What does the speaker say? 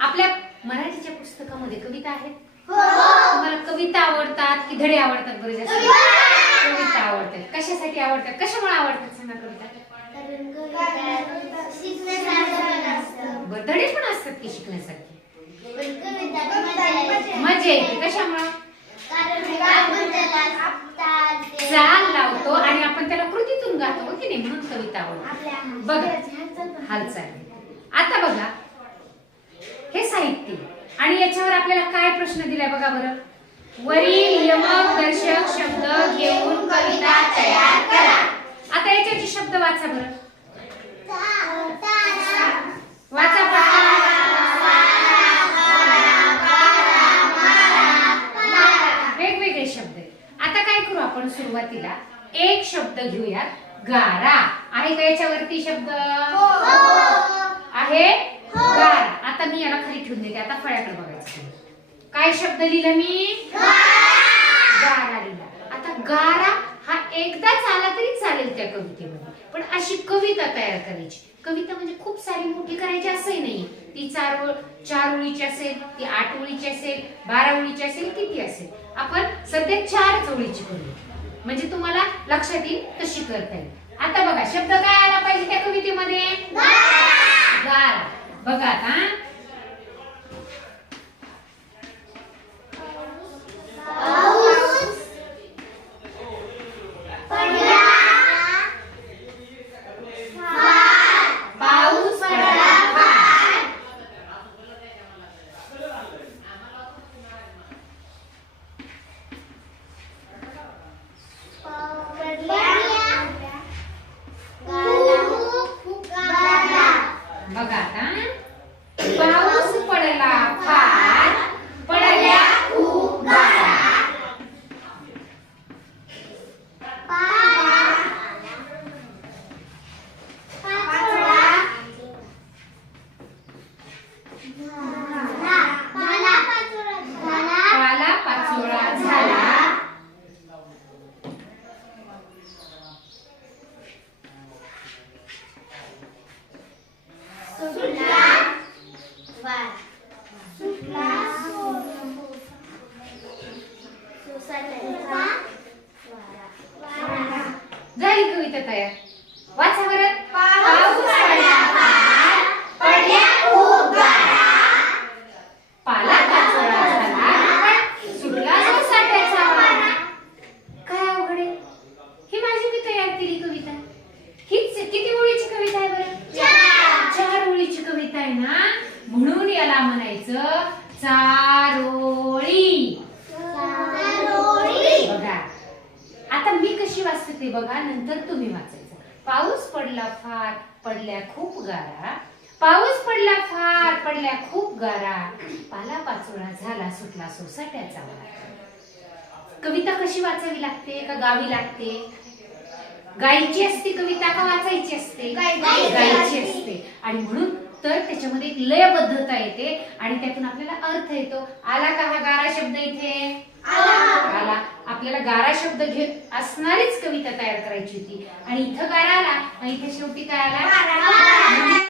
आपल्या मराठीच्या पुस्तकामध्ये कविता आहेत? तुम्हाला कविता आवडतात की धडे आवडतात? बरं जास्त कविता आवडतात. कशासाठी आवडतात? कशामुळे आवडतात सांगा कविता? बरं, धडे पण असतात की शिकण्यासाठी? मजा येते. कशामुळे? चाल लावतो आणि आपण त्याला कृतीतून गातो की नाही, म्हणून कविता आवडते. बघा हालचाल. आता बघा हे साहित्य आणि याच्यावर आपल्याला काय प्रश्न दिलाय बघा बरं. वरील यमक दर्शक शब्द घेऊन कविता तयार करा. आता याच्याचे शब्द वाचा बरं. वाचा वेगवेगळे शब्द. आता काय करू आपण, सुरुवातीला एक शब्द घेऊया. गारा आहे का याच्यावरती शब्द? आहे गारा. आता मी याला खाली ठेवून देते. आता फळ्याकडे बघायचं. काय शब्द लिहिला मी? गारा लिहिला. आता गारा हा एकदाच आला तरी चालेल त्या कवितेमध्ये, पण अशी कविता तयार करायची. कविता म्हणजे खूप सारी मोठी करायची असंही नाही. ती 4 ओळीची असेल, ती 8 ओळीची असेल, 12 ओळीची असेल, किती असेल. आपण सध्या 4 ओळीची करूया, म्हणजे तुम्हाला लक्षात येईल कशी करता येईल. आता बघा शब्द काय आला पाहिजे त्या कवितेमध्ये? गारा. बघा आता पाऊस पडला फार पडल्या खूप गारा. पाला पाचोळा झाला. झाली कविता तयार. वाचा बरं. पाऊस पडला फार पडल्या खूप गारा. पाला पाचोळा झाला सुटला सोसाट्याचा वारा. काय अवघड आहे? ही माझी मी तयार केली कविता. हीच किती ओळीची कविता आहे बरं? 4 ओळीची कविता आहे ना, म्हणून याला म्हणायचं 4 ओळी. बघा आता मी कशी वाचते ते बघा, नंतर तुम्ही वाचायचं. पाऊस पडला फार पडल्या खूप गारा. पाऊस पडला फार पडल्या खूप गारा. पाला पाचोळा झाला सुटला सोसाट्याचा वारा. कविता कशी वाचावी लागते का गावी लागते? गायची असते कविता का वाचायची असते? गायची असते. आणि म्हणून तर त्याच्यामध्ये एक लयबद्धता येते आणि त्यातून आपल्याला अर्थ येतो. आला का हा गारा शब्द इथे? आला. आपल्याला गारा शब्द घेत असणारीच कविता तयार करायची होती आणि इथं गारा आला, इथे शेवटी काय आला?